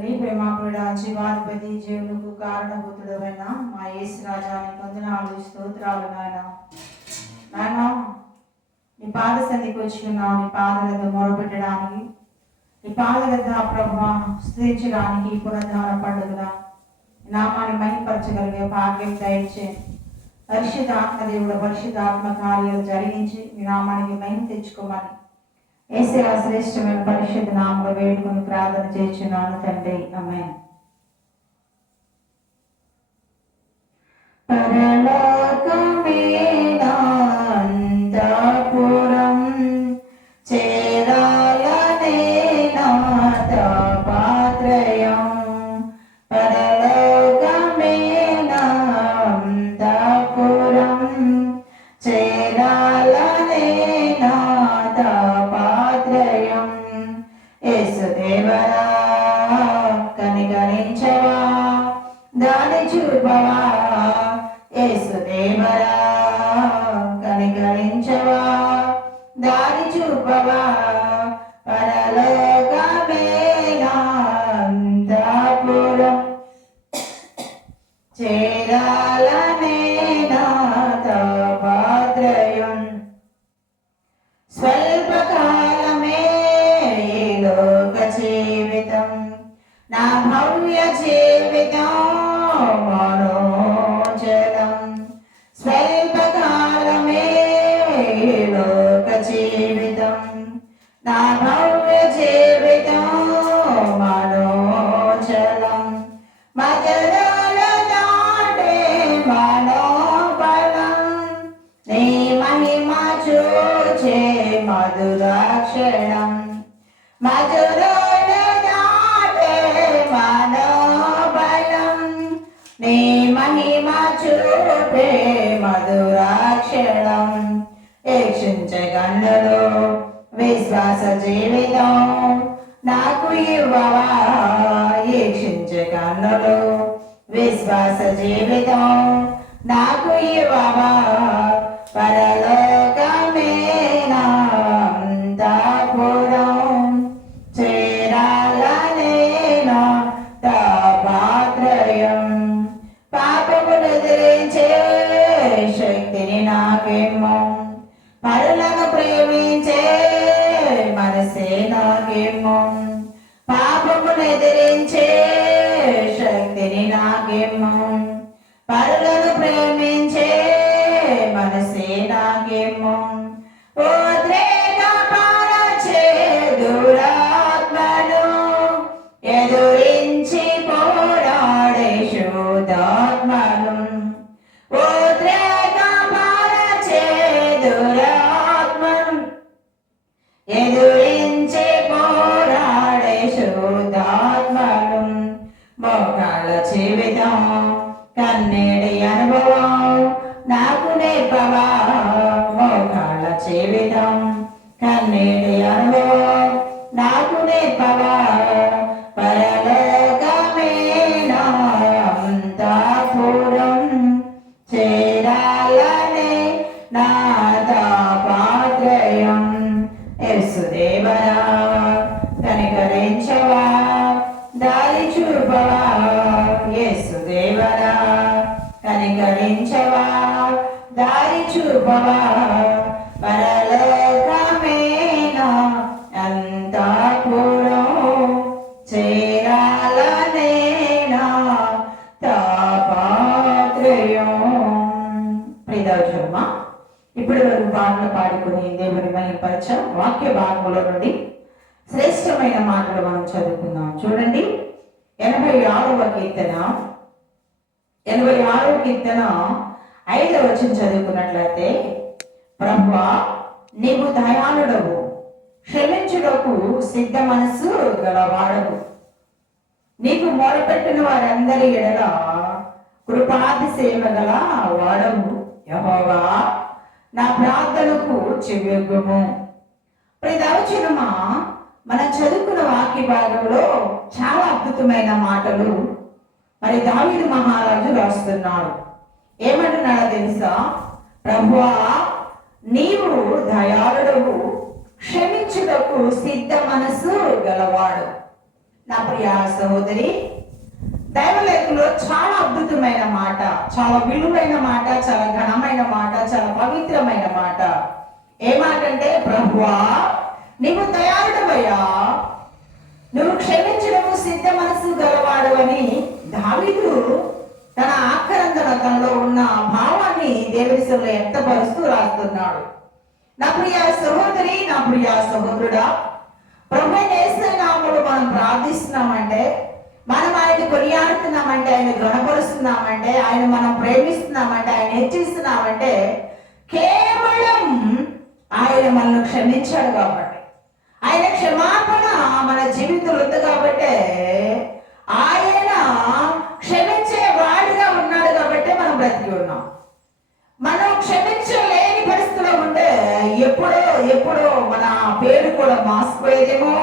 ప్రేమాకుడ జీవాధిపతి జీవులకు కారణభూతుడమైన మా యేసు రాజానికి వందనాలు స్తోత్రాలు. నాయన నీ పాద సన్నిధికి వచ్చి ఉన్నావు, నీ పాదలతో మొరపెట్టడానికి, నీ పాదలతో ప్రభు స్థితించడానికి పునరుద్ధాన పండుగ నామాన్ని మహిమపరచగలిగే భాగ్యం దయచే. పరిశుద్ధాత్మ దేవుడు పరిశుద్ధాత్మ కార్యాలు జరిగించి మీ నామానికి మహిమ తెచ్చుకోమని యేసయ్య శ్రేష్టమైన పరిశుద్ధ నామములో వేడుకొని ప్రార్థన చేస్తున్నాను తండ్రి, ఆమేన్. పరలోకమేనాంతఃపురం చేరాలనే నాథపాత్రయం. పరలోకమేనాంతఃపురం చేరాలనే నాథపాత్రయం. యేసుదేవరా కనికరించవా, దాని చూపవా. యేసుదేవరా కనికరించవా, దాని చూపవా. పరలోకమేనాంతఃపురం చేరాలనే నాథపాత్రయం. స్వల్పకాలమే ఈ లోక జీవితం, నా భవ్య జీవితం మనోజలం. స్వల్పకాలమే ఈ లోక జీవితం, నా భవ్య జీవితం మనోజలం. మజరాల దాటే మనోబలం, నీ మహిమ చూచే మధురాక్షణం. మధురాల దాటే మనోబలం, నీ మహిమ చూపే మధురాక్షణం. వీక్షించగన్నులు విశ్వాస జీవితం నాకు ఇవ్వవా. వీక్షించగన్నులు విశ్వాస జీవితం నాకు ఇవ్వవా. పరలోకమేనాంతఃపురం చేరాలనే నాథపాత్రయం. పాపమును ఎదిరించే శక్తిని నాకేమో, పరులను ప్రేమించే మనసే నాకేమో. పాపమును ఎదిరించే శక్తిని నాకేమో, పరులను ప్రేమించే మనసే నాకేమో. ఉద్రేకపరచే దురాత్మను ఎదురించి పోరాడే శుద్ధాత్మను. ఉద్రేకపరచే దురాత్మను ఎదురించి పోరాడే శుద్ధాత్మను. మోకాళ్ళ జీవితం కన్నీటి అనుభవం నాకు నేర్పవా. మోకాళ్ళ జీవితం కన్నీటి అనుభవం నాకు నేర్పవా. పరలోకమేనాంతఃపురం చేరాలనే నాథపాత్రయం. యేసుదేవరా కనికరించవా, దారి చూపవా. యేసుదేవరా కనికరించవా, దారి చూపవా. పరలోకమేనాంతఃపురం చేరాలనే నాథపాత్రయం. ప్రియదర్శనమా, ఇప్పుడు వరకు పాటలు పాడుకుని దేవుని మహిమపరచం. వాక్య భాగంలో నుండి శ్రేష్టమైన మాటలు మనం చదువుకుందాం. చూడండి, 86వ కీర్తన 5వ వచనం చదువుకున్నట్లయితే, ప్రభువా నీవు దయాళుడవు, క్షమించుటకు సిద్ధ మనస్సు గలవాడవు. నీకు మొరపెట్టిన వారందరి ఎడల కృపాతిశయమ గల వాడవు. యెహోవా నా ప్రార్థనకు చెవియొగ్గుము. ప్రియదర్శనమా, మనం చదువుకున్న వాక్య భాగంలో చాలా అద్భుతమైన మాటలు మరి దావీదు మహారాజు రాస్తున్నాడు. ఏమంటున్నాడో తెలుసా? ప్రభువా నీవు దయాళుడవు, క్షమించుటకు సిద్ధ మనసు గలవాడు. నా ప్రియ సహోదరి, దైవలేఖలో చాలా అద్భుతమైన మాట, చాలా విలువైన మాట, చాలా ఘనమైన మాట, చాలా పవిత్రమైన మాట. ఏ మాట అంటే, ప్రభువా నీవు దయాళుడవయ్యా, నువ్వు క్షమించడము సిద్ధ మనసు గలవాడు అని దావీదు తన ఆక్రందన తనలో ఉన్న భావాన్ని దేవునిలో వ్యక్తపరుస్తూ రాస్తున్నాడు. నా ప్రియ సహోదరి, నా ప్రియ సహోదరుడా, ప్రభువైన యేసు నామములో మనం ప్రార్థిస్తున్నామంటే, మనం ఆయన కొనియాడుతున్నామంటే, ఆయన గణపరుస్తున్నామంటే, ఆయన మనం ప్రేమిస్తున్నామంటే, ఆయన హెచ్చిస్తున్నామంటే కేవలం ఆయన మనల్ని క్షమించాడు కాబట్టి, ఆయన క్షమాపణ మన జీవితంలో ఉంది కాబట్టి, ఆయన క్షమించే వాడిగా ఉన్నాడు కాబట్టి మనం బ్రతికి ఉన్నాం. మనం క్షమించలేని పరిస్థితిలో ఉంటే ఎప్పుడో మన పేరు కూడా మాసిపోయేదేమో.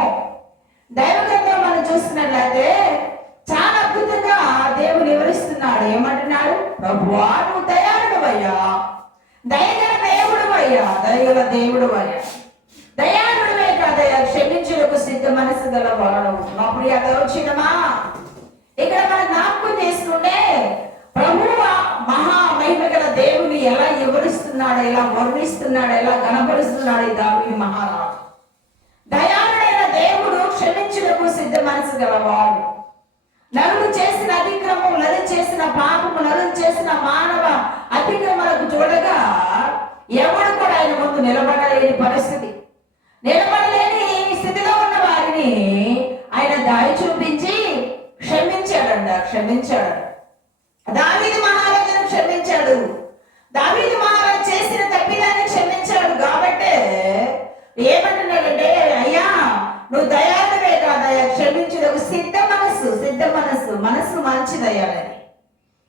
దైవగ్రంథం మనం చూస్తున్నట్లయితే చాలా అద్భుతంగా దేవుడు వివరిస్తున్నాడు. ఏమంటున్నాడు? ప్రభువా నువ్వు దయాళుడవయ్యా, దయగల దేవుడవయ్యా, దయగల దేవుడవయ్యా, దయాళుడవే కాదయ్యా, క్షమించుటకు సిద్ధ మనసు గలవాడు. నా ప్రియ దైవజనమా, ఇక్కడ మనం జ్ఞాపకం చేసుకుంటే ప్రభువు మహా మహిమ గల దేవుని ఎలా వివరిస్తున్నాడు, ఎలా వర్ణిస్తున్నాడు, ఎలా కనపరుస్తున్నాడు ఈ దావీదు మహారాజు. దయాళుడైన దేవుడు క్షమించుటకు సిద్ధ మనసు గలవాడు. నరులు చేసిన అతిక్రమం, నరులు చేసిన పాపము, నరులు చేసిన మానవ అతిక్రమలకు చూడగా ఎవడు కూడా ఆయన ముందు నిలబడలేని పరిస్థితి, నిలబడలేని స్థితిలో ఉన్న వారిని ఆయన దారి చూపించి క్షమించాడు. దావీదు మహారాజును క్షమించాడు. దావీదు మహారాజు చేసిన తప్పిదాన్ని క్షమించాడు. కాబట్టి ఏమంటున్నాడంటే, అయ్యా నువ్వు దయాళువే కాదయ్యా, క్షమించుటకు సిద్ధ మనసు మంచిదయ్యాలని.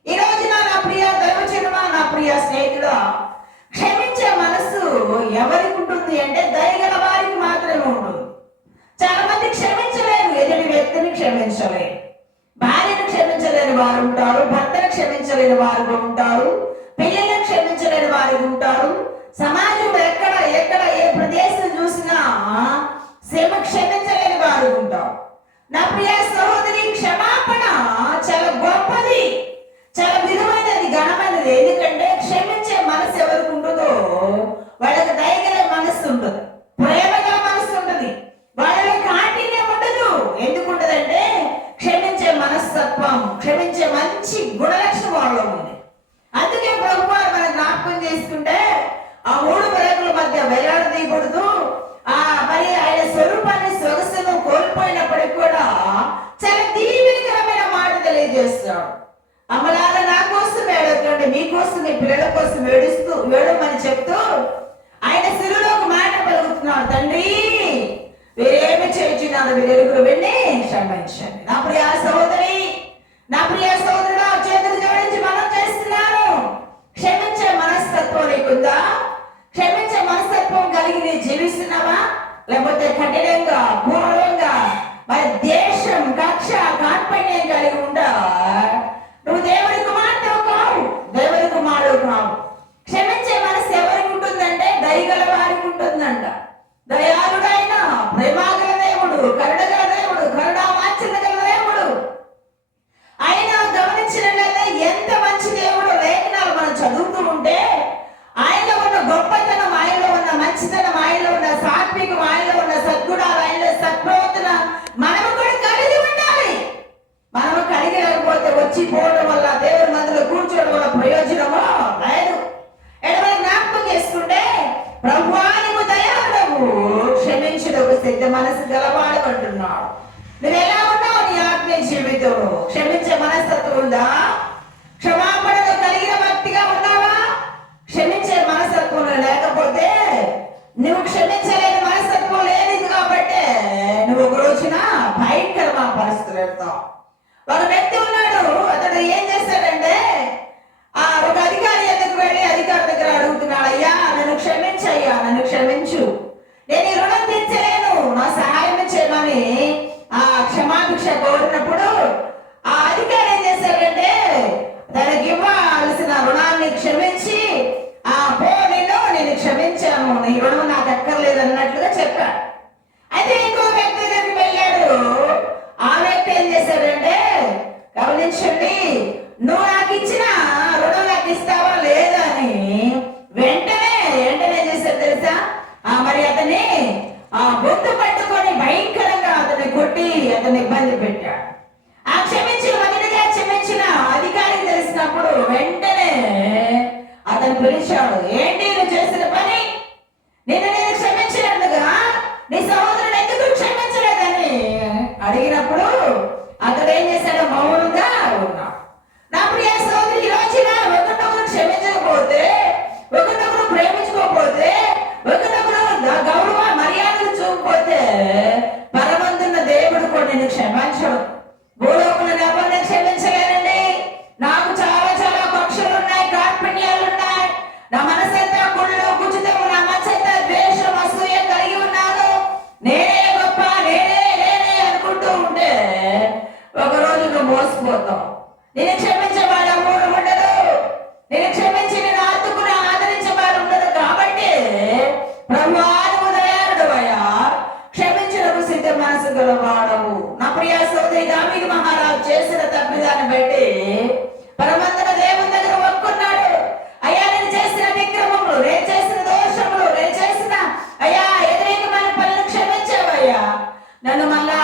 ఈ రోజు నా ప్రియ దైవజనమా, నా ప్రియ స్నేహితుడా, క్షమించే మనసు ఎవరికి ఉంటుంది అంటే దయగల వారికి మాత్రమే ఉంటుంది. చాలా మంది క్షమించలేరు, ఎదుటి వ్యక్తిని క్షమించలేరు. భార్యను క్షమించలేని వారు ఉంటారు, భర్తను క్షమించలేని వారు ఉంటారు, పిల్లలను క్షమించలేని వారు ఉంటారు. సమాజంలో ఎక్కడ ఏ ప్రదేశం చూసినా క్షమించలేని వారు ఉంటారు. నా ప్రియ సహోదరి, క్షమాపణ చాలా గొప్పది, చాలా విలువైనది, ఘనమైనది. ఎందుకంటే క్షమించే మనసు ఎవరికి ఉంటుందో వాళ్ళకి దయగల మనసు ఉంటుంది, ప్రేమగల మనసు ఉంటుంది, వాళ్ళలో కాఠిన్యం ఉండదు. ఎందుకు ఉంటుందంటే క్షమించే మనస్తత్వం, క్షమించే మంచి గుణలక్షణం వాళ్ళలో ఉంది. అందుకే ప్రభువారు మనం జ్ఞాపకం చేసుకుంటే ఆ మూడు బ్రేకుల మధ్య వేలాడదీయకూడదు. మరి ఆయన స్వరూపాన్ని సొగసును కోల్పోయినప్పటికీ కూడా చాలా దీవెనకరమైన మాట తెలియజేస్తాడు. అమ్మలాల నా కోసం ఏడకండి, మీకోసం మీ పిల్లల కోసం ఏడమని చెప్తూ ఆయన శిలువలో ఒక మాట పలుకుతున్నాడు, తండ్రి వీరేమి చేయించున్నారు, వీరెరుగురు వెళ్ళి క్షమించండి. నా ప్రియ సహోదరి, నా ప్రియ సహోదరుడు, చేతులు జోడించి మనం చేస్తున్నాను. క్షమించే మనస్తత్వం నీకుందా? క్షమించే మనస్తత్వం కలిగి నీ జీవిస్తున్నావా? లేకపోతే కఠినంగా, ఘోరంగా, మరి దేశం, కక్ష, కార్పణ్యం కలిగి ఉందా? నువ్వు దేవుడి కుమార్తెవు కావు, దేవుడి కుమారుడు కావు. క్షమించే మనసు ఎవరికి ఉంటుందంటే దయగల వారికి ఉంటుందంట. దయాళుడైన ప్రేమాగల దేవుడు, కరుణగల దేవుడు, కరుణావాత్సల్య గల దేవుడు. ఆయన గమనించినట్లయితే ఎంత మంచి దేవుడు. లేఖనాలు మనం చదువుతూ ఉంటే ఆయనలో ఉన్న గొప్పతనం, ఆయనలో ఉన్న మంచితనం, ఆయనలో ఉన్న సాత్వికం, ఆయనలో ఉన్న సద్గుణాలు, ఆయనలో సత్ప్రవర్తన మనము కూడా కలిగి ఉండాలి. మనము కలిగి లేకపోతే వచ్చి పోవడం వల్ల, దేవుడి మధ్యలో కూర్చోవడం వల్ల ప్రయోజనమో లేదు. ఎడమని జ్ఞాపకం చేసుకుంటే ప్రభువా నీవు దయాళుడవు, క్షమించుటకు సిద్ధ మనసు గలవాడు అంటున్నాడు. నువ్వు ఎలా ఉన్నావు నీ ఆత్మీయ జీవితంలో? క్షమించే మనస్తత్వం ఉందా? క్షమాపణను కలిగిన వ్యక్తిగా ఉన్నావా? క్షమించే మనస్తత్వం లేకపోతే, నువ్వు క్షమించలేని మనస్తత్వం లేదు కాబట్టి నువ్వు ఒక రోజున భయంకరమైన పరిస్థితులు వెళ్తావు. ఒక వ్యక్తి ఉన్నాడు, అతడు ఏం చేశాడంటే ఒక అధికారి ఎదుగు వెళ్ళి అధికారి దగ్గర అడుగుతున్నాడు, అయ్యా నన్ను క్షమించయ్యా, నన్ను క్షమించు, నేను ఈ రుణం తీర్చలేను, నా సహాయం చేయమని క్షమాభిక్ష కోరినప్పుడు ఆ అధికారి ఏం చేశాడంటే తనకి ఇవ్వాల్సిన రుణాన్ని క్షమించి నేను క్షమించాను, నీ రుణం నాకు అక్కర్లేదు అన్నట్లుగా చెప్పాడు. అయితే ఇంకో వ్యక్తి దగ్గరికి వెళ్ళాడు, ఆమె గమనించండి, నువ్వు నాకు ఇచ్చిన రుణం నాకు ఇస్తావా లేదా అని వెంటనే చేశారు తెలుసా. మరి అతన్ని గొంతు పట్టుకొని భయంకరంగా అతన్ని కొట్టి అతన్ని ఇబ్బంది పెట్టాడు. ఆ క్షమించిన మొదటిగా క్షమించిన అధికారికి తెలిసినప్పుడు వెంటనే అతను పిలిచాడు. ఏంటి నువ్వు చేసిన పని? నేను క్షమించినందుగా నీ సహోదరుడు ఎందుకు క్షమించలేదని అడిగినప్పుడు అతడు ఏం చేశాడు? మౌనంగా ఉన్నాడు. నా ప్రియ సహోదరి, ఈ రోజున ఒకరినొకరు క్షమించకపోతే, ఒకరినొకరు ప్రేమించుకోకపోతే, ఒకరినొకరు గౌరవ మర్యాదలు చూపకపోతే పరమందున్న దేవుడు కూడా నేను క్షమించడు. భూలోకంలో ఎవరిని క్షమించలేనండి. నాకు చాలా చాలా కక్షలు ఉన్నాయి, కార్పణ్యాలు ఉన్నాయి. నా మనసంతా కుళ్ళు కుచితము, నా మనసంతా ద్వేషం అసూయ కలిగి ఉన్నాను. నేనే గొప్ప, నేనే అనుకుంటూ ఉంటే ఒకరోజు నువ్వు మోసపోతావు. నేను క్షమించే వాళ్ళు ఎవరు ఉండదు. నేను క్షమించి నేను ఆదరించే వారు ఉండదు. కాబట్టి ప్రభువాను దయాళుడు అయ్యా, క్షమించడము సిద్ధ మనసు గలవాడవు. నా ప్రియ సోదరి, దావీదు మహారాజు చేసిన తప్పిదాన్ని బట్టి పరమంతుడ దేవుని దగ్గర ఒప్పుకున్నాడు. అయ్యా, నేను చేసిన విక్రమములు, నేను చేసిన దోషములు, నేను చేసిన అయ్యా వ్యతిరేకమైన పనులు క్షమించావయ్యా, నన్ను మళ్ళా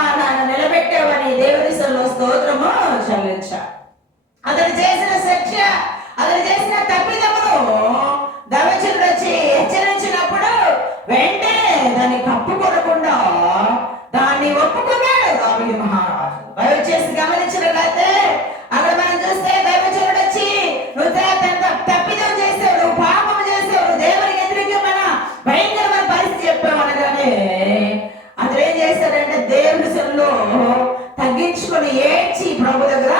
నిలబెట్టావని దేవుని స్తోత్రము చెల్లించా. అతను చేసిన శిక్ష, అతను చేసిన తప్పిదమును దైవజనుడు వచ్చి హెచ్చరించినప్పుడు వెంటనే దాన్ని కప్పుకొనకుండా దాన్ని ఒప్పుకున్నాడు దావీదు మహారాజు. దయచేసి గమనించినట్లయితే అక్కడ మనం చూస్తే దైవజనుడు వచ్చి నువ్వు తప్పిదం చేసావు, నువ్వు పాపం చేసావు, నువ్వు దేవునికి ఎదురుగా భయంకరమైన పరిస్థితి చెప్పావు అనగానే అతను ఏం చేశాడంటే దేవుని సన్నిధిలో తగ్గించుకొని ఏడ్చి ప్రభు దగ్గర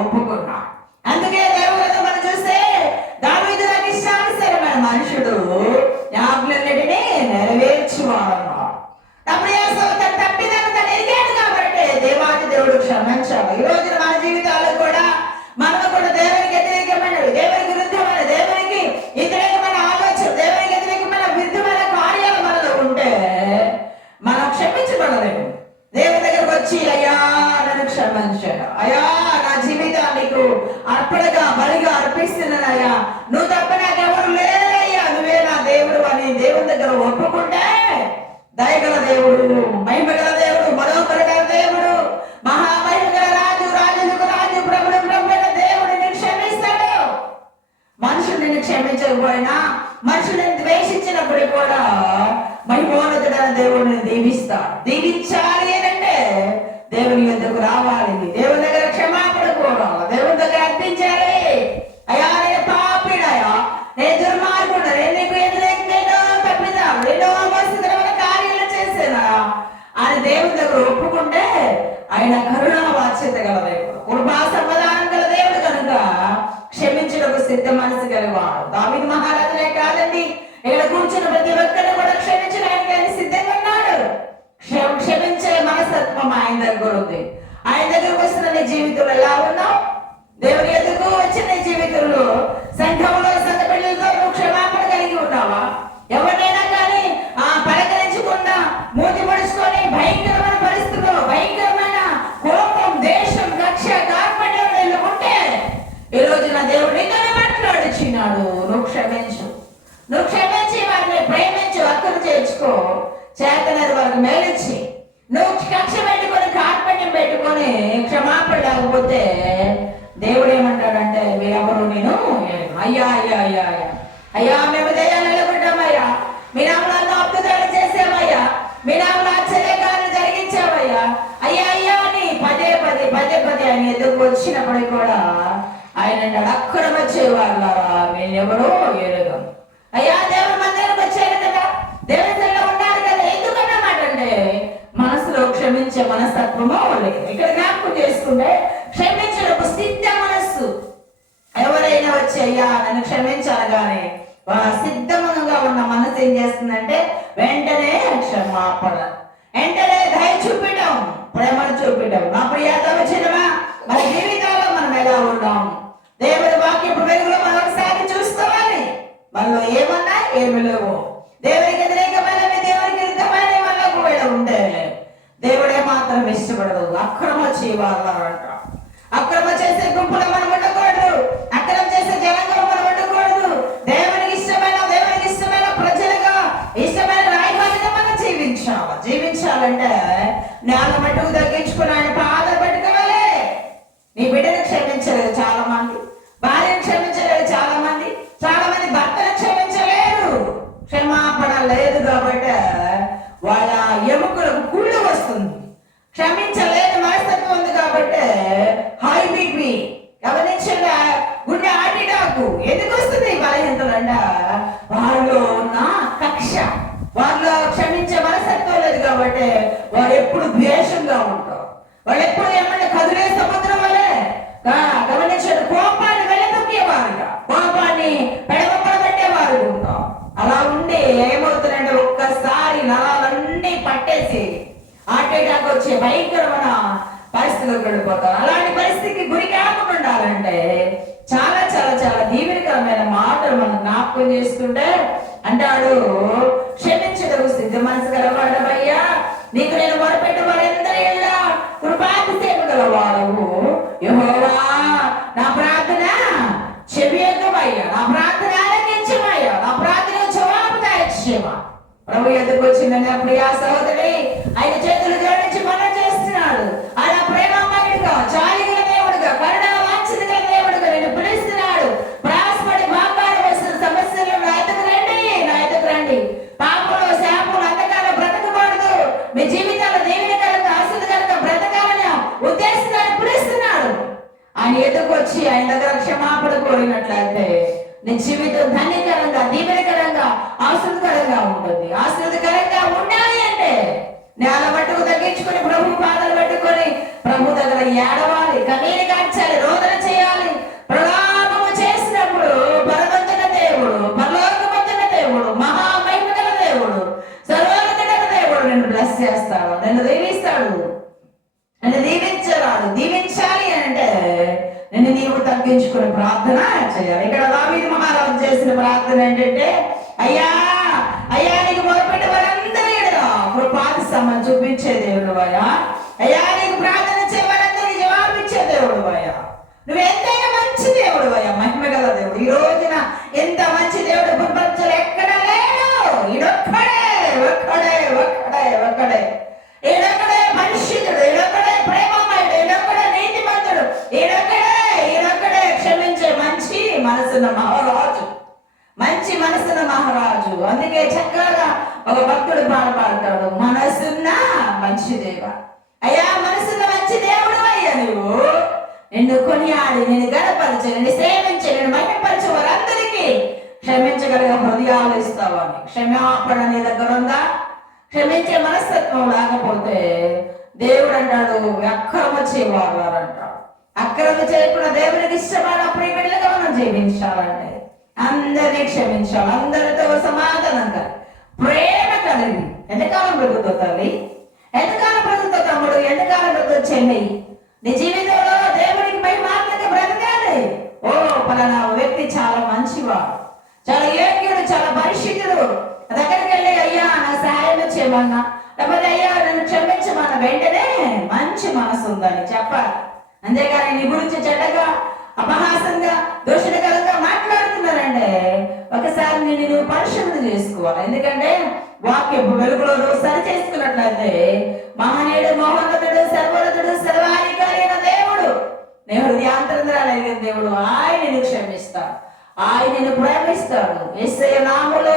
ఒప్పుకున్నాడు. అందుకే దేవుడు మనం చూస్తే దావీదు నాకు ఇష్టానుసారమైన మనుషుడు, ఆజ్ఞలన్నిటినీ నెరవేర్చువాడు. తన తప్పిదాన్ని తను ఎరిగాడు కాబట్టి దేవాది దేవుడు క్షమించాలి. ఈ రోజున మన జీవితాలు కూడా మనం కూడా దేవునికి వ్యతిరేకమైనవి, దేవునికి విరుద్ధమైన, దేవునికి వ్యతిరేకమైన ఆలోచన, దేవునికి వ్యతిరేకమైన విరుద్ధమైన కార్యాలు మనలో ఉంటే మనం క్షమించబడలేము. దేవుని దగ్గరకు వచ్చి అయ్యా నన్ను క్షమించాడు, అయ్యా నా జీవితానికి అర్పణగా బలిగా అర్పిస్తున్నానయ్యా, నువ్వు తప్ప నాకెవరు లేరయ్యా, నువ్వే నా దేవుడు అని దేవుని దగ్గర ఒప్పుకుంటే దయగల దేవుడు, మహిమగల దేవుడు, మనోహరగల దేవుడు, మహామహిమగల రాజు, రాజులకు రాజు, ప్రభుడు ప్రభువైన దేవుడు నిన్ను క్షమిస్తాడు. మనుషులు నిన్ను క్షమించకపోయినా, మనుషులు నిన్ను ద్వేషించినప్పుడు కూడా మహిమోన్నతుడైన దేవుడిని దీవిస్తాడు. దీవించాలి అంటే దేవుని యొద్దకు రావాలి, దేవుని దగ్గర క్షమాపణ కోరాలి, దేవుని దగ్గర అర్పించాలి. అయ్యా నేను పాపిడయా, నేను దుర్మార్గుడు, నేను నీకు ఎన్నో తప్పిదాము, ఎన్నో మోసకరమైన కార్యాలు చేసేనా అని దేవుని దగ్గర ఒప్పుకుంటే ఆయన కరుణా వాత్సల్యత గల దేవుడు, కృపా సమాధానం గల దేవుడు కనుక క్షమించడానికి సిద్ధ మనసు గలవాడు. దావీదు మహారాజులే కాదండి, ఇక్కడ కూర్చున్న ప్రతి ఒక్కరిని కూడా క్షమించడానికి ఆయన సిద్ధంగా ఉన్నాడు. క్షమించే మనస్తత్వం ఆయన దగ్గర ఉంది. ఆయన దగ్గరకు వస్తున్న నీ జీవితంలో ఎలా ఉన్నావు? దేవుని ఎదుగు వచ్చిన నీ జీవితంలో సంఘంలో సంఘ బిడ్డలతో నువ్వు క్షమాపణ కలిగి ఉన్నావా? ఎవరినైనా కానీ పలకరించకుండా మూతి పడుచుకొని భయంకరమైన పరిస్థితుల్లో, భయంకరమైన కోపం, దేశం, కక్ష, కార్పణ్యం ఉంటే ఈ రోజు నా దేవుడు నీతోనే మాట్లాడుచున్నాడు. నువ్వు క్షమించు, నువ్వు క్షమించి వారిని ప్రేమించు, అక్కలు చేర్చుకో, చేతనది వారికి మేలిచ్చి. నువ్వు కక్ష పెట్టుకొని కార్పణ్యం పెట్టుకొని క్షమాపణ లేకపోతే దేవుడు ఏమంటాడంటే మీరెవరు నేను అయ్యా అయ్యా అయ్యా అయ్యా అయ్యా మేము దయ్యాలు నిలబడ్డామయ్యా, మీ నామలో అద్భుతాలు చేసామయ్యా, మీ నామలో ఆశ్చర్యకార్యాలు జరిగించామయ్యా, అయ్యా అయ్యా అని పదే అని ఎదుగు వచ్చినప్పటికి కూడా ఆయన అక్కడ వచ్చేవాళ్ళారా నేనెవరో ఎరుగం. అయ్యా దేవుని మందిరానికి వచ్చారు కదా, దేవునిలో ఉన్నారు కదా, ఎందుకన్నమాట అంటే మనసులో క్షమించే మనస్తత్వమో లేదు. ఇక్కడ జ్ఞాపకం చేసుకుంటే క్షమించడం సిద్ధ మనస్సు. ఎవరైనా వచ్చి అయ్యా నన్ను క్షమించాలగానే సిద్ధముగా ఉన్న మనసు ఏం చేస్తుందంటే వెంటనే క్షమాపణ, వెంటనే దయ చూపించడం, ప్రేమను చూపించడం. నా ప్రియత వచ్చినమా మన జీవితాల్లో మనం ఎలా ఉన్నాం? దేవుడి వాక్యపు వెలుగులో మనం ఒకసారి చూసుకోవాలి. మనలో ఏమన్నా ఏమి లేవు. దేవునికి వ్యతిరేకమైనవి, దేవునికి విరుద్ధమైనవి మనకు ఉంటే దేవుడే మాత్రం ఇష్టపడదు. అక్రమ చేయవాళ్ళ అంట, అక్రమ మంది, భార్యను క్షమించలేరు చాలా మంది భర్తను క్షమించలేరు. క్షమాపణ లేదు కాబట్టి వాళ్ళ ఎముకలకు కుళ్ళు వస్తుంది. క్షమించలేని మనస్తత్వం ఉంది కాబట్టి హై బీపీ, గమనించండి, గుండె ఆటిడాకు ఎందుకు వస్తుంది? బలహీనతలంట వాళ్ళలో ఉన్న కక్ష, వాళ్ళలో క్షమించే మనస్తత్వం లేదు కాబట్టి వారు ఎప్పుడు ద్వేషంగా ఉంటారు. వాళ్ళు ఎప్పుడు ఏమన్నా కదిలే సముద్రం వల్లే గమనించండి, కోపాన్ని వెళ్ళదొక్కేవారుగా, కోపాన్ని పెడమపడబెట్టేవారు ఉంటాం. అలా ఉండి ఏమవుతుందంటే ఒక్కసారి నరాలన్నీ పట్టేసి హార్ట్ అటాక్ వచ్చే భయంకరమైన పరిస్థితులకు వెళ్ళిపోతారు. అలాంటి పరిస్థితికి గురి కాకుండా ఉండాలంటే చాలా చాలా చాలా దీవెనకరమైన మాటలు మనం జ్ఞాపకం చేసుకుంటే అంటాడు, క్షమించదగు స్థితి మనసు గలవాడవయ్యా, నీకు నేను మొరపెట్టు వారందరి ఎల్లా కృపాతిశయము గలవాడవు. యెహోవా నా ప్రార్థన చెవియొద్దవయ్యా, నా ప్రార్థన ఆలకించవయ్యా, నా ప్రార్థన జవాబు దయచేయవా. ప్రభు ఎదురుకు వచ్చిందని అప్పుడు ఆ సహోదరి ఆయన చేతులు జోడించి మనం చేస్తున్నాడు. ఆయన ప్రేమమయుడుగా, జాలిగల దేవుడుగా, కరుణ వాంఛిత గల దేవుడుగా నేను పిలుస్తున్నాడు. ప్రయాసపడి బాంబాడు వస్తున్న సమస్యలు నా ఎదుకు రండి. పాపంలో శాపంలో అంధకారం బ్రతకకూడదు. మీ జీవితాల్లో దీవెనకరంగా ఆశీర్వాదకరంగా బ్రతకాలని ఉద్దేశించాలని పిలుస్తున్నాడు. ఆయన ఎదురుకు వచ్చి ఆయన దగ్గర క్షమాపణ కోరినట్లయితే నీ జీవితం ధన్యకరంగా, దీవెనకరంగా, ఆశీర్వాదకరంగా ఉంటుంది. ఆశీర్వాదకరంగా ఉండాలి అంటే నేల మట్టుకు తగ్గించుకుని ప్రభు పాదాలు పెట్టుకొని ప్రభు దగ్గర ఏడవాలి, కన్నీరు కార్చాలి, రోదన చేయాలి. ప్రలాపము చేసినప్పుడు బలవంతున దేవుడు, పరలోకమంతున దేవుడు, మహామహిమగల దేవుడు, సర్వోన్నతుడైన దేవుడు నిన్ను బ్లెస్ చేస్తాడు, నిన్ను దీవిస్తాడు. నిన్ను దీవించరాడు. దీవించాలి అంటే నిన్ను నీవు తగ్గించుకుని ప్రార్థన చేయాలి. ఇక్కడ దావీదు మహారాజు చేసిన ప్రార్థన ఏంటంటే, అయ్యా అయ్యా నీకు మొరపెట్టే వారందరూ కృపాతి సమయం చూపించే దేవుడు అయ్యా, అయ్యా నీకు ప్రార్థన చేయవారందరికీ జవాబిచ్చే దేవుడు అయ్యా, నువ్వు ఎంతైనా మంచి దేవుడు అయ్యా, మహిమ గల దేవుడు. ఈ రోజున ఎంత మంచి దేవుడు ప్రపంచంలో ఎక్కడ లేడు. ఈడొక్కడే ఒక్కడే ఒక్కడే ఒక్కడే ఈడొక్కడే పరిశుద్ధుడు, ఈడొక్కడే ప్రేమమయుడు, ఈడొక్కడే నీతిమంతుడు, ఈడొక్కడే క్షమించే మంచి మనసున్న మహారాజు, మంచి మనసున్న మహారాజు. అందుకే చక్కగా ఒక భక్తుడు పాడతాడు, మనసున్న మంచి దేవ అయ్యా, మనసున్న మంచి దేవుడు అయ్యా, నువ్వు నిన్ను కొనియాడి, నిన్ను గణపరిచి, నిన్ను సేవించి, నిన్ను మహిమపరిచి వారందరికీ క్షమించగలిగే హృదయాలు ఇస్తావని. క్షమాపణ నీ దగ్గర ఉందా? క్షమించే మనస్తత్వం లేకపోతే దేవుడు అంటాడు అక్రమ చేయవారు అంటాడు. అక్రమ చేయకుండా దేవునికి ఇష్టమైన ప్రియబిడ్డలుగా మనం జీవించాలంటే అందరినీ క్షమించాలి, అందరితో సమాధానంగా ప్రేమ కలిగి. ఎంతకాలం బ్రతుకుతావు తల్లి, ఎంతకాలం బ్రతుకుతావు తమ్ముడు, ఎంతకాలం బ్రతుకు చెల్లి, నీ జీవితంలో దేవునికి మహిమాత్మకంగా బ్రతకాలి. ఓ పలానా వ్యక్తి చాలా మంచివాడు, చాలా యోగ్యుడు, చాలా పరిశుద్ధుడు, దగ్గరికి వెళ్ళి అయ్యా నా సహాయం చేయమన్నా, లేకపోతే అయ్యా నన్ను క్షమించమన్న వెంటనే మంచి మనసు ఉందని చెప్పాలి. అంతేగాని నీ గురించి చెడ్డగా, అపహాసంగా, దోషణకరంగా మాట్లాడుతున్నారంటే ఒకసారి నువ్వు పరిశుద్ధి చేసుకోవాలి. ఎందుకంటే వాక్యపు వెలుగులో నువ్వు సరి చేసుకున్నట్లయితే మహనీయుడు, మహోన్నతుడు, సర్వోన్నతుడు, సర్వాధికారి అయిన దేవుడు, నీ హృదయాంతరంధ్రాలైన దేవుడు ఆయన నిన్ను క్షమిస్తాడు, ఆయన నిన్ను ప్రేమిస్తాడు. యేసయ్య నామములో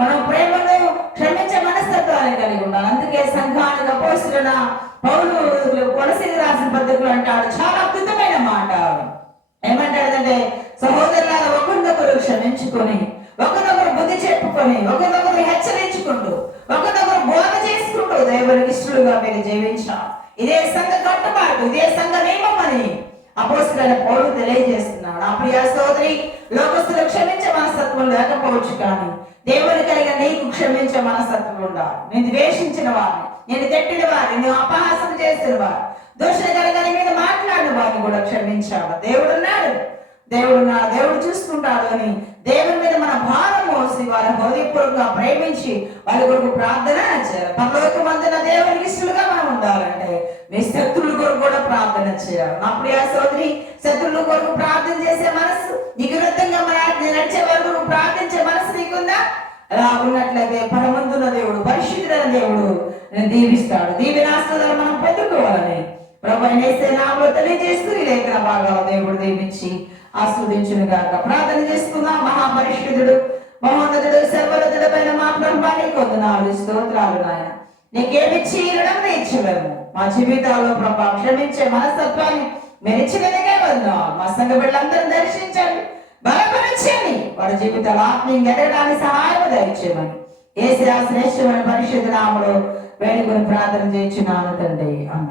మనం ప్రేమను క్షమించే మనస్తత్వాన్ని కలిగి ఉండాలి. అందుకే సంఘానికి అపోస్తలుడైన పౌలు కొలసీకి రాసిన పత్రికలో అంటాడు చాలా అద్భుతమైన మాట. ఏమంటాడంటే, సహోదరులారా ఒకరినొకరు క్షమించుకొని, ఒకరినొకరు బుద్ధి చెప్పుకొని, ఒకరినొకరు హెచ్చరించుకుంటూ, ఒకరినొకరు బోధ చేసుకుంటూ దేవునికి ఇష్టలుగా మీరు జీవించాలి. ఇదే సంఘ కట్టుబాటు, ఇదే సంఘ నియమం అని అపోస్తలుడైన పౌలు తెలియజేస్తున్నాడు. నా ప్రియ సోదరి, లోకస్తులు క్షమించే మనస్తత్వం లేకపోవచ్చు, కానీ దేవుని కలిగిన నీకు క్షమించే మనస్తత్వం ఉండాలి. నేను ద్వేషించిన వారిని, నేను తిట్టిన వారిని, నేను అపహాసం చేసిన వారు, దోషణ కలిగిన మీద మాట్లాడిన వారిని కూడా క్షమించాలి. దేవుడు చూసుకుంటాడు అని దేవుని మీద మన భారం మోసి వారి హృదయపూర్వకంగా ప్రేమించి వారి కొరకు ప్రార్థన చేయాలి. పరలోకమందున దేవునికి ఇష్టలుగా మనం ఉండాలంటే మీ శత్రువుల కొరకు కూడా ప్రార్థన చేయాలి. నా ప్రియ సోదరి, శత్రువుల కొరకు ప్రార్థన చేసే మనసు నీకు విరుద్ధంగా నడిచే వారి కొరకు ప్రార్థించే మనసు నీకుందా? అలా ఉన్నట్లయితే పరమందున దేవుడు, పరిశుద్ధుడైన దేవుడు దీవిస్తాడు. దీవెనాస్పదాలు మనం పొందుకోవాలని ప్రభు యేసయ్య నామములో తెలియజేస్తూ ఈ లేఖన భాగాలు దేవుడు దీవించి ఆస్వాదించును గాక. ప్రార్థన చేసుకుందాం. మహాపరిశుద్ధుడు, మహోన్నతుడు, సర్వోన్నతుడైన మా ప్రభువాని వందనాలు, స్తోత్రాలు నాయన. నీకేమి చీరడం తీర్చలేము. మా జీవితాల్లో ప్రభా క్షమించే మనస్తత్వాన్ని మెరిచినదిగా వందనాలు. మా సంఘ బిడ్డలందరూ దర్శించండి, బలపరచండి. వారి జీవితాలు ఆత్మీయంగా ఎదగడానికి సహాయం దయచేయమని యేసు శ్రేష్టమైన పరిశుద్ధ నామములో వేడుకొని ప్రార్థన చేయించున్నాను తండ్రి. ఆమేన్.